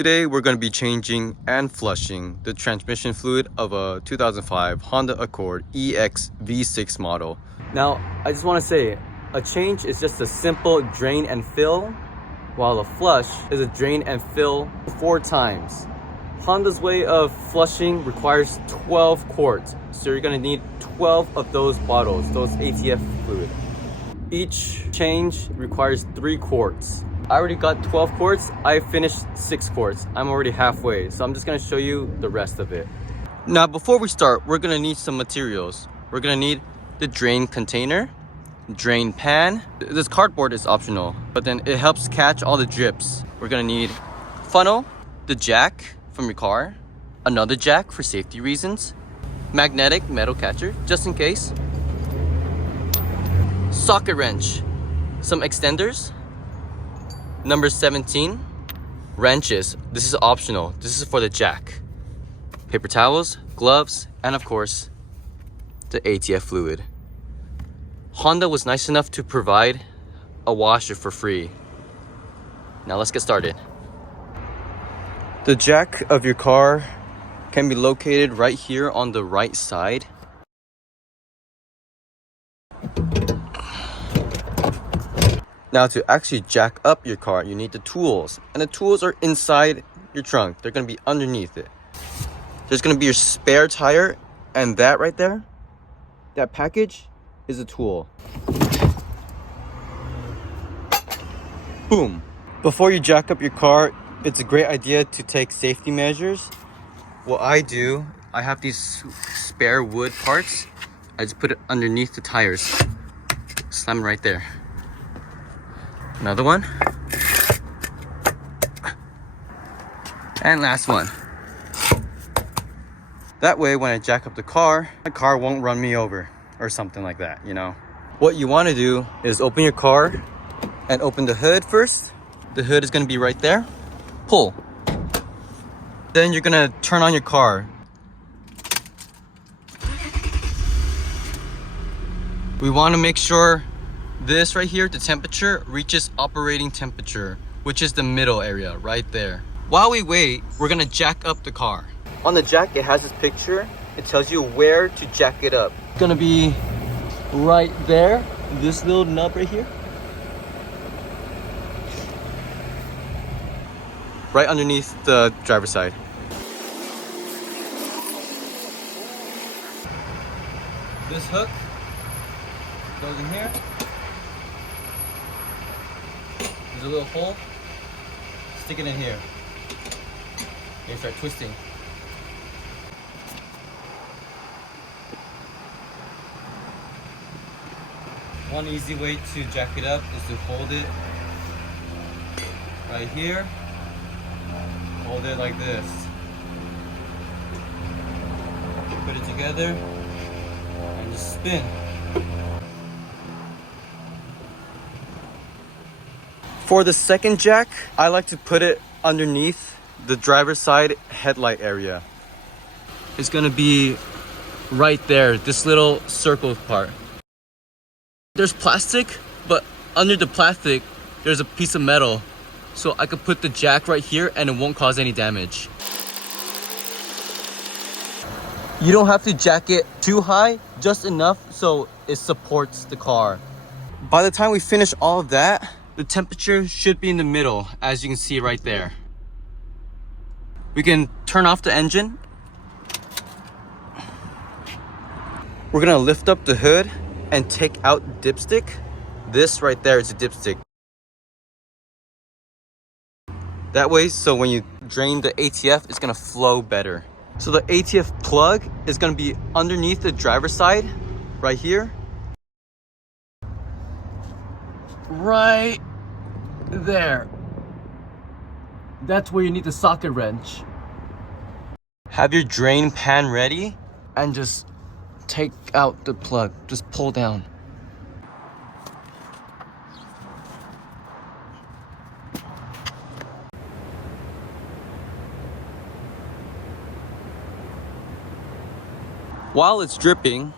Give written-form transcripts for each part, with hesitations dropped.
Today we're going to be changing and flushing the transmission fluid of a 2005 Honda Accord EX V6 model. Now, I just want to say, a change is just a simple drain and fill, while a flush is a drain and fill 4 times. Honda's way of flushing requires 12 quarts, so you're going to need 12 of those bottles, those ATF fluid. Each change requires 3 quarts. I already got 12 quarts. I finished 6 quarts. I'm already halfway, so I'm just gonna show you the rest of it. Now, before we start, we're gonna need some materials. We're gonna need the drain container, drain pan. This cardboard is optional, but then it helps catch all the drips. We're gonna need funnel, the jack from your car, another jack for safety reasons, magnetic metal catcher, just in case, socket wrench, some extenders, number 17, wrenches. This is optional. This is for the jack. Paper towels, gloves, and of course, the ATF fluid. Honda was nice enough to provide a washer for free. Now let's get started. The jack of your car can be located right here on the right side. Now, to actually jack up your car, you need the tools. And the tools are inside your trunk. They're going to be underneath it. There's going to be your spare tire. And that right there, that package is a tool. Boom. Before you jack up your car, it's a great idea to take safety measures. What I do, I have these spare wood parts. I just put it underneath the tires. Slam it right there. Another one. And last one. That way, when I jack up the car won't run me over or something like that, you know. What you want to do is open your car and open the hood first. The hood is going to be right there. Pull. Then you're going to turn on your car. We want to make sure this right here, the temperature, reaches operating temperature, which is the middle area right there. While we wait, we're gonna jack up the car. On the jack, it has this picture. It tells you where to jack it up. It's gonna be right there, this little nub right here. Right underneath the driver's side. This hook goes in here. There's a little hole. Stick it in here. Okay, start twisting. One easy way to jack it up is to hold it right here. Hold it like this. Put it together and just spin. For the second jack, I like to put it underneath the driver's side headlight area. It's gonna be right there, this little circle part. There's plastic, but under the plastic, there's a piece of metal. So I could put the jack right here and it won't cause any damage. You don't have to jack it too high, just enough so it supports the car. By the time we finish all of that, the temperature should be in the middle, as you can see right there. We can turn off the engine. We're gonna lift up the hood and take out dipstick. This right there is a dipstick. That way, so when you drain the ATF, it's gonna flow better. So the ATF plug is gonna be underneath the driver's side, right here. Right there. That's where you need the socket wrench. Have your drain pan ready and just take out the plug. Just pull down. While it's dripping,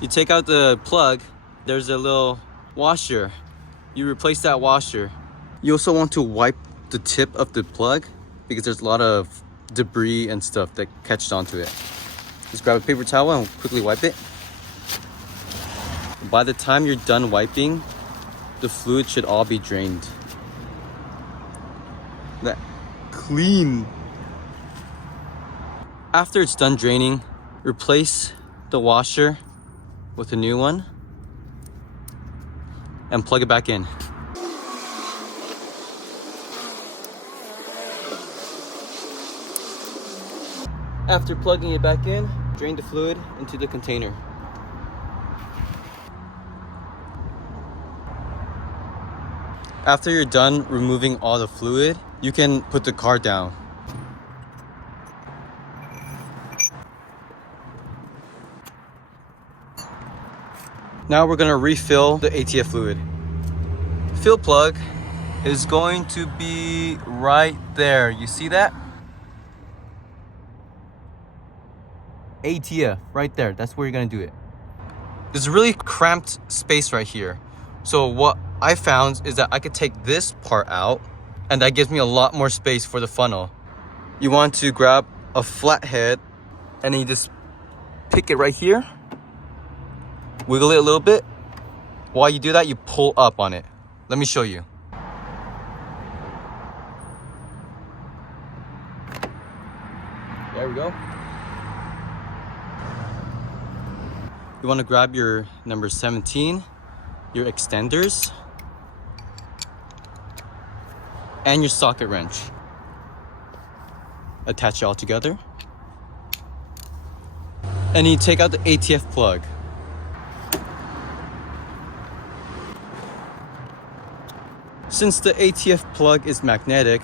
you take out the plug. There's a little washer. You replace that washer. You also want to wipe the tip of the plug because there's a lot of debris and stuff that catches onto it. Just grab a paper towel and quickly wipe it. By the time you're done wiping, the fluid should all be drained. That clean. After it's done draining, replace the washer with a new one and plug it back in. After plugging it back in, drain the fluid into the container. After you're done removing all the fluid, you can put the car down. Now we're gonna refill the ATF fluid. Fill plug is going to be right there. You see that? ATF, right there. That's where you're gonna do it. There's a really cramped space right here. So what I found is that I could take this part out and that gives me a lot more space for the funnel. You want to grab a flathead and then you just pick it right here. Wiggle it a little bit. While you do that, you pull up on it. Let me show you. There we go. You want to grab your number 17, your extenders, and your socket wrench. Attach it all together. And you take out the ATF plug. Since the ATF plug is magnetic,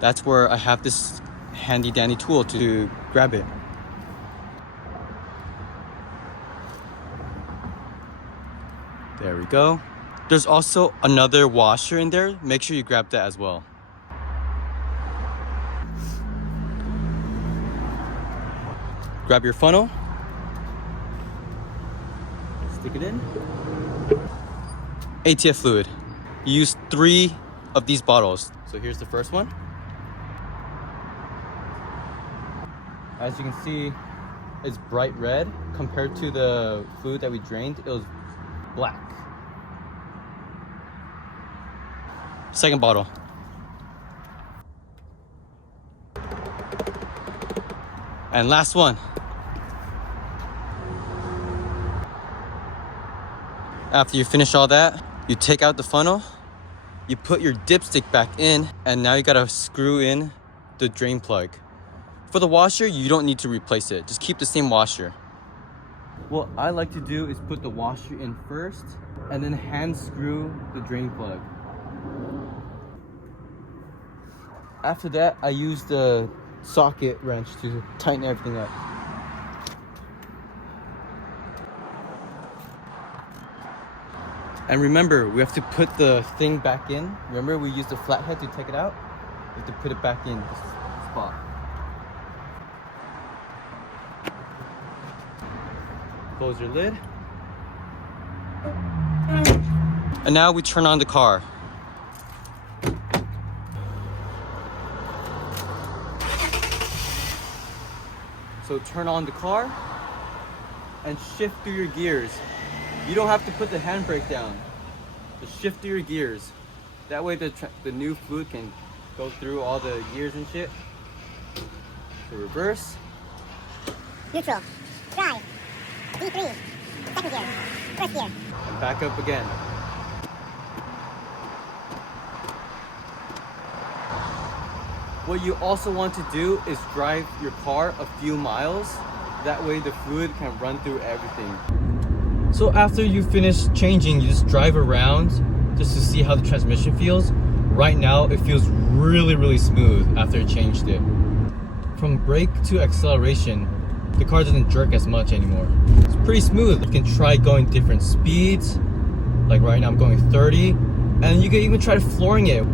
that's where I have this handy dandy tool to grab it. There we go. There's also another washer in there. Make sure you grab that as well. Grab your funnel. Stick it in. ATF fluid. You use 3 of these bottles. So here's the first one. As you can see, it's bright red. Compared to the fluid that we drained, it was black. Second bottle. And last one. After you finish all that, you take out the funnel, you put your dipstick back in, and now you gotta screw in the drain plug. For the washer, you don't need to replace it. Just keep the same washer. What I like to do is put the washer in first, and then hand screw the drain plug. After that, I use the socket wrench to tighten everything up. And remember, we have to put the thing back in. Remember, we used the flathead to take it out? We have to put it back in this spot. Close your lid. And now we turn on the car. So turn on the car and shift through your gears. You don't have to put the handbrake down. Just shift through your gears. That way the new fluid can go through all the gears and shit. So reverse. Neutral. Drive. D3. Second gear. First gear. And back up again. What you also want to do is drive your car a few miles. That way the fluid can run through everything. So after you finish changing, you just drive around just to see how the transmission feels. Right now, it feels really smooth after I changed it. From brake to acceleration, the car doesn't jerk as much anymore. It's pretty smooth. You can try going different speeds. Like right now I'm going 30. And you can even try flooring it.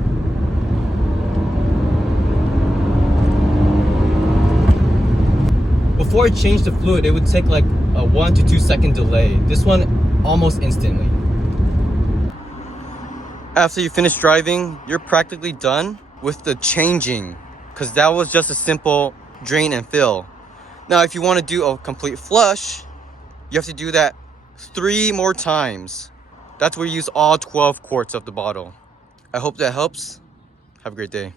Before I changed the fluid, it would take like a 1 to 2 second delay. This one, almost instantly. After you finish driving, you're practically done with the changing. because that was just a simple drain and fill. Now, if you want to do a complete flush, you have to do that 3 more times. That's where you use all 12 quarts of the bottle. I hope that helps. Have a great day.